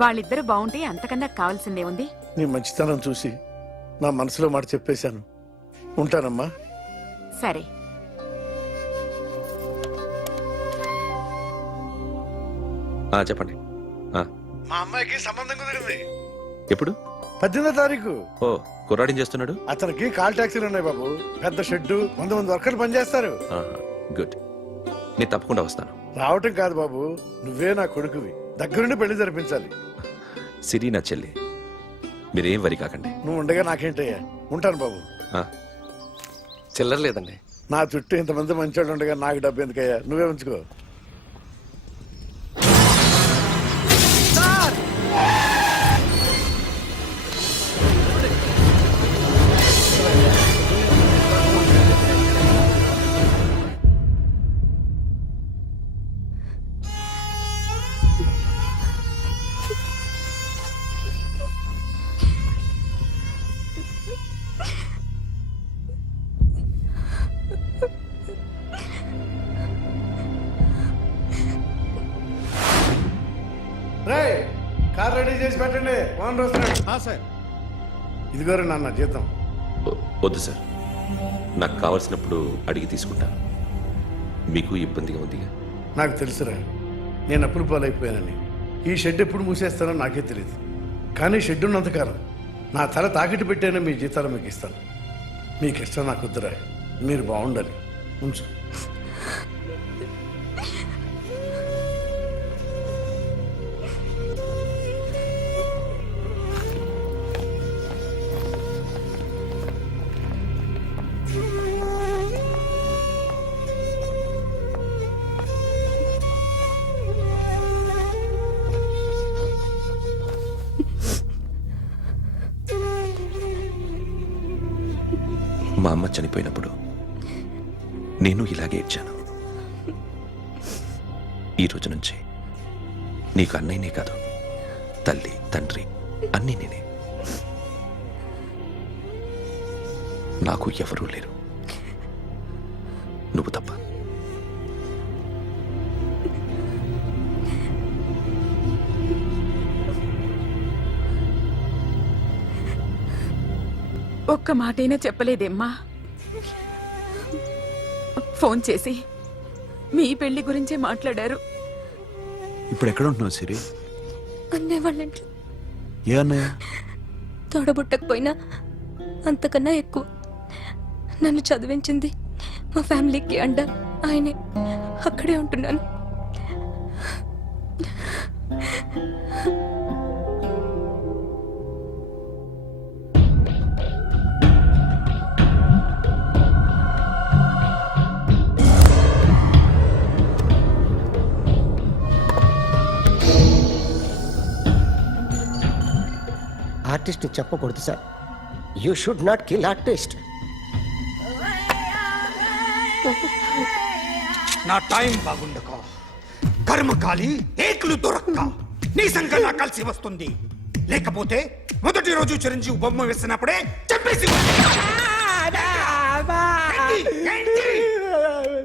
వాళ్ళిద్దరూ బాగుంటే అంతకన్నా కావాల్సిందే ఉంది నీ మంచితనం చూసి నా మనసులో మాట చెప్పేశాను. ఉంటానమ్మా. సరే. ఆ, చెప్పండి. ఆ, మా అమ్మాయికి సంబంధం కుదిరింది. ఎప్పుడు? పద్దెనిమిదో తారీఖు. ఓ కుర్రాడిని చేస్తున్నాడు? అతనికి కాల్ ట్యాక్సీలు ఉన్నాయి బాబు. పెద్ద షెడ్డు వంద మంది వర్కర్లు పనిచేస్తారు. ఆహా, గుడ్. నేను తప్పకుండా వస్తాను. రావటం కాదు బాబు నువ్వే నా కొడుకువి. దగ్గరుండి పెళ్ళి జరిపించాలి. సిరి నా చెల్లి మీరేం వరి కాకండి. నువ్వు ఉండగా నాకేంటయ్యా? ఉంటాను బాబు. ఆ, చిల్లర లేదండి. నా చుట్టూ ఇంతమంది మంచోళ్ళు ఉండగా నాకు డబ్బు ఎందుకయ్యా? నువ్వే ఉంచుకో. వద్దు సార్. నాకు కావలసినప్పుడు అడిగి తీసుకుంటాను మీకు ఇబ్బందిగా ఉందిగా? నాకు తెలుసురా. నేను అప్పుడు పాలైపోయానని ఈ షెడ్ ఎప్పుడు మూసేస్తానో నాకే తెలియదు కానీ షెడ్ ఉన్నంతకాలం నా తల తాకట్టు పెట్టైనా మీ జీతాలు మీకు ఇస్తాను. మీకు ఇష్టం నాకు వద్దురా. మీరు బాగుండాలి. ఉంచు. ఎవరూ లేరు. నువ్వు తప్ప. ఒక్క మాటైనా చెప్పలేదేమ్మా. ఫోన్ చేసి మీ పెళ్ళి గురించే మాట్లాడారు. ఇప్పుడు ఎక్కడ ఉంటున్నావు సిరి? అన్నయ్య వాళ్ళ ఇంట్లో. ఏ అన్నయ్య? తోడబుట్టకపోయినా అంతకన్నా ఎక్కువ. నన్ను చదివించింది మా ఫ్యామిలీకి అండ. ఆయనే అక్కడే ఉంటున్నాను. ఆర్టిస్ట్ చెప్పకూడదు sir. You should not kill artist నా టైం బాగుండక. కర్మకాలి ఏకులు దొరక్క. నీ సంకల్లా కలిసి వస్తుంది. లేకపోతే మొదటి రోజు చిరంజీవి బొమ్మ వేసినప్పుడే చెప్పేసి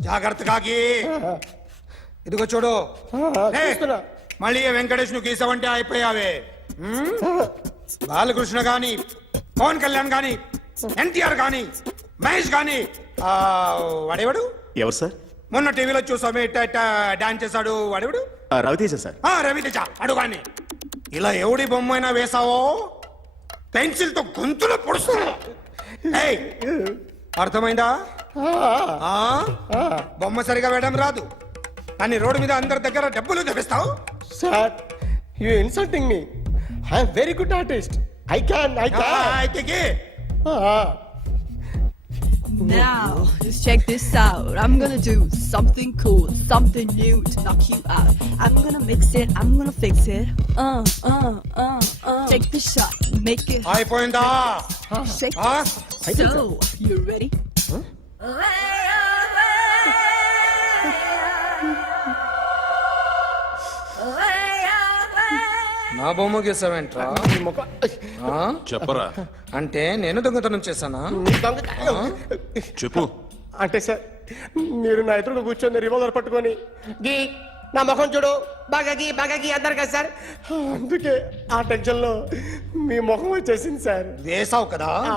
జాగ్రత్తగా గీ ఇదిగో చూడు. మళ్ళీ వెంకటేష్ను గీసావంటే అయిపోయావే? బాలకృష్ణ గాని పవన్ కళ్యాణ్ గాని ఎన్టీఆర్ గాని మహేష్ గాని ఆ, వాడేవాడు? ఎవరు సార్? మొన్న టీవీలో చూసామే డాన్స్ చేశాడు వాడేవాడు? రవితేజ సార్. ఆ, రవితేజ అడుగాని ఇలా ఎవడి బొమ్మ అయినా వేసావో? పెన్సిల్తో గొంతులో పొడుస్తా ఏయ్, అర్థమైందా ఆ? బొమ్మ సరిగా వేయడం రాదు కానీ రోడ్డు మీద అందరి దగ్గర డబ్బులు తెప్పిస్తావు sir you insulting me I'm very good artist I can I can అయితే. Now, just check this out. I'm gonna do something cool, something new to knock you out. I'm gonna mix it, I'm gonna fix it. Uh, uh, uh, uh. Take the shot, make it అయిపోయిందా shake. ఆ? So, you ready? నా బొమ్మ గీసావేంట్రా? ఆ? చెప్పరా? అంటే నేను దొంగతనం చేశానా? చెప్పు. అంటే సార్ మీరు నా ఎదురు కూర్చొని రివాల్వర్ పట్టుకొని గీ నా ముఖం చూడు. బాగా గీ బాగా గీ అన్నారు కదా సార్. అందుకే ఆ టెన్షన్లో మీ ముఖం వచ్చేసింది సార్. వేసావు కదా? ఆ,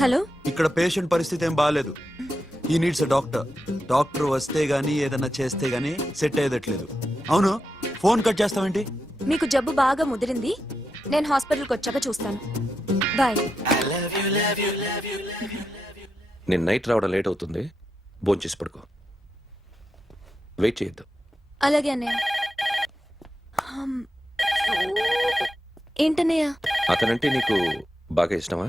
హలో? ఇక్కడ పేషెంట్ పరిస్థితి ఏం బాగాలేదు ఈ నీడ్స్ డాక్టర్ డాక్టర్ వస్తే గానీ ఏదన్నా చేస్తే గానీ సెట్ అయ్యేదట్లేదు. అవును? ఫోన్ కట్ చేస్తావేంటి? మీకు జబ్బు బాగా ముదిరింది. నేను హాస్పిటల్కి వచ్చాక చూస్తాను. బాయ్. నేను నైట్ రావడం లేట్ అవుతుంది. భోంచేసి చేసి పడుకో. వెయిట్ చేయొద్దు. అలాగే అన్నయ్య. హమ్. ఏంటన్నయ్య? అతనంటే నీకు బాగా ఇష్టమా?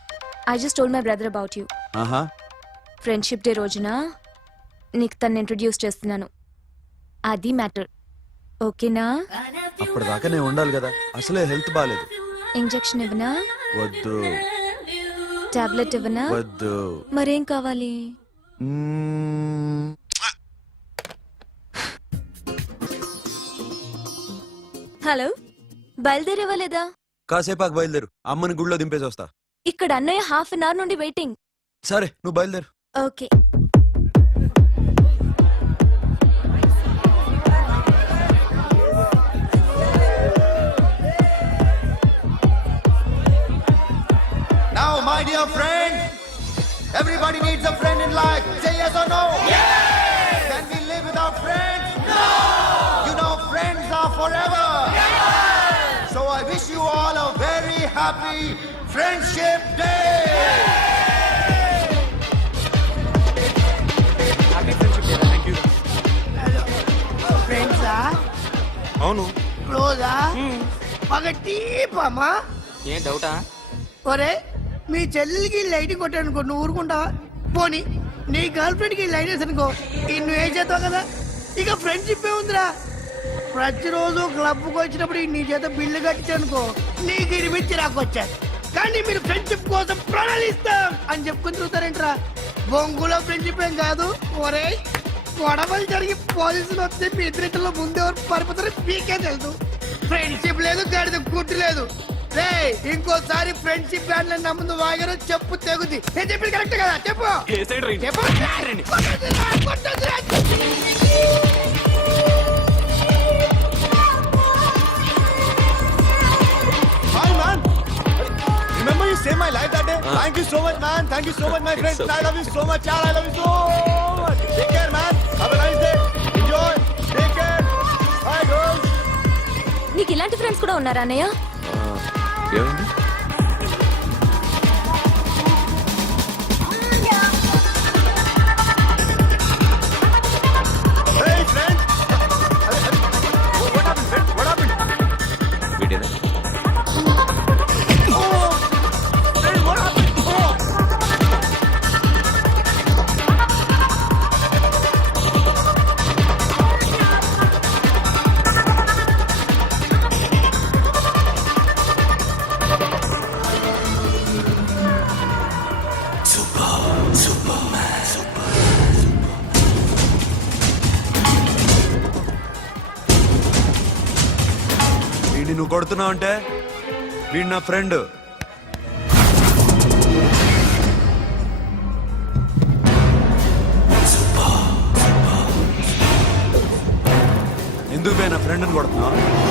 I just told my brother about you ఆహా ఫ్రెండ్షిప్ డే రోజున నీకు తను ఇంట్రడ్యూస్ చేస్తున్నాను. అది మ్యాటర్ ఓకేనా? అప్పటిదాకా నేను ఉండాలి కదా. అసలే హెల్త్ బాగాలేదు ఇంజెక్షన్ ఇవ్వనా? వద్దు. టాబ్లెట్ ఇవ్వనా? వద్దు. మరేం కావాలి. హలో బయలుదేరేవా లేదా? కాసేపాకు బయలుదేరు. అమ్మని గుళ్ళో దింపేసి వస్తా. ఇక్కడ అన్నయ్య హాఫ్ అన్ అవర్ నుండి వెయిటింగ్ సరే నువ్వు బయలుదేరు okay Now, my dear friend, everybody needs a friend in life. Say yes or no. Yes. Can we live without friends? No. You know, friends are forever. Yes. So I wish you all a very happy Friendship Day. ఫ్రెండ్సా అవును. క్లోజా ఒక టీపమ్మా ఏం డౌటా ఒరే మీ చెల్లెలికి light కొట్టానుకో నువ్వు ఊరుకుంటావా? పోనీ నీ గర్ల్ ఫ్రెండ్కి లైట్ వేసానుకో నువ్వు ఏం చేస్తావు కదా? ఇక ఫ్రెండ్షిప్ ఏ ఉందిరా. ప్రతిరోజు క్లబ్కి వచ్చినప్పుడు నీ చేత బిల్లు కట్టించానుకో నీకు ఇరిమిచ్చి రాకొచ్చాను. కానీ మీరు ఫ్రెండ్షిప్ కోసం ప్రణాళిస్తాం! అని చెప్పుకుని చూస్తారేంట్రా? బొంగులో ఫ్రెండ్షిప్ ఏం కాదు. ఒరే గొడవలు జరిగి పోలీసులు వస్తే మీ ఇద్దరిలో ముందెవరు పరిపోతారో మీకే తెలుసు. ఫ్రెండ్షిప్ లేదు గడిద గుడ్డు లేదు. రే ఇంకోసారి ఫ్రెండ్షిప్ బ్యాండ్ నమ్ముందు వాగరు చెప్పు తెగుద్ది. నేను చెప్పింది కరెక్ట్ కదా? చెప్పు. చెప్పు. Remember you save my life that day thank you so much man thank you so much my friends I love you so much I love you so much take care man have a nice day enjoy take care bye girls నీకు ఇలాంటి friends కూడా ఉన్నారా అన్నయ్య? ఏమైంది? వీడిని నువ్వు కొడుతున్నావు అంటే? వీడు నా ఫ్రెండ్. ఎందుకు నా ఫ్రెండ్ని కొడుతున్నావు?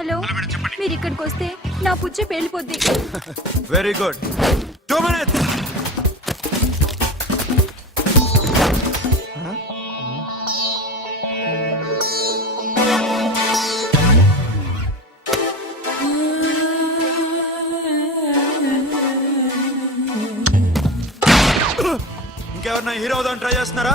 హలో మీరు ఇక్కడికి వస్తే నా పుచ్చి పేలిపోద్ది. వెరీ గుడ్ టూ మినిట్స్ ఇంకెవరన్నా హీరో అవుదాం ట్రై చేస్తున్నారా?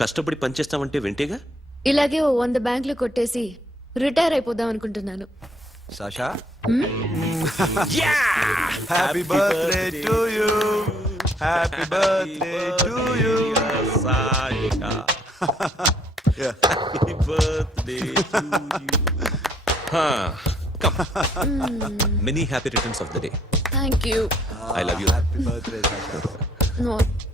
కష్టపడి పనిచేస్తామంటే వింటేగా? ఇలాగే ఓ వంద బ్యాంకులు కొట్టేసి రిటైర్ అయిపోదాం అనుకుంటున్నాను. Sasha? Happy birthday to you happy birthday to you many happy returns of the day thank you I love you happy birthday Sasha నోటి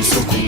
హ్మ్.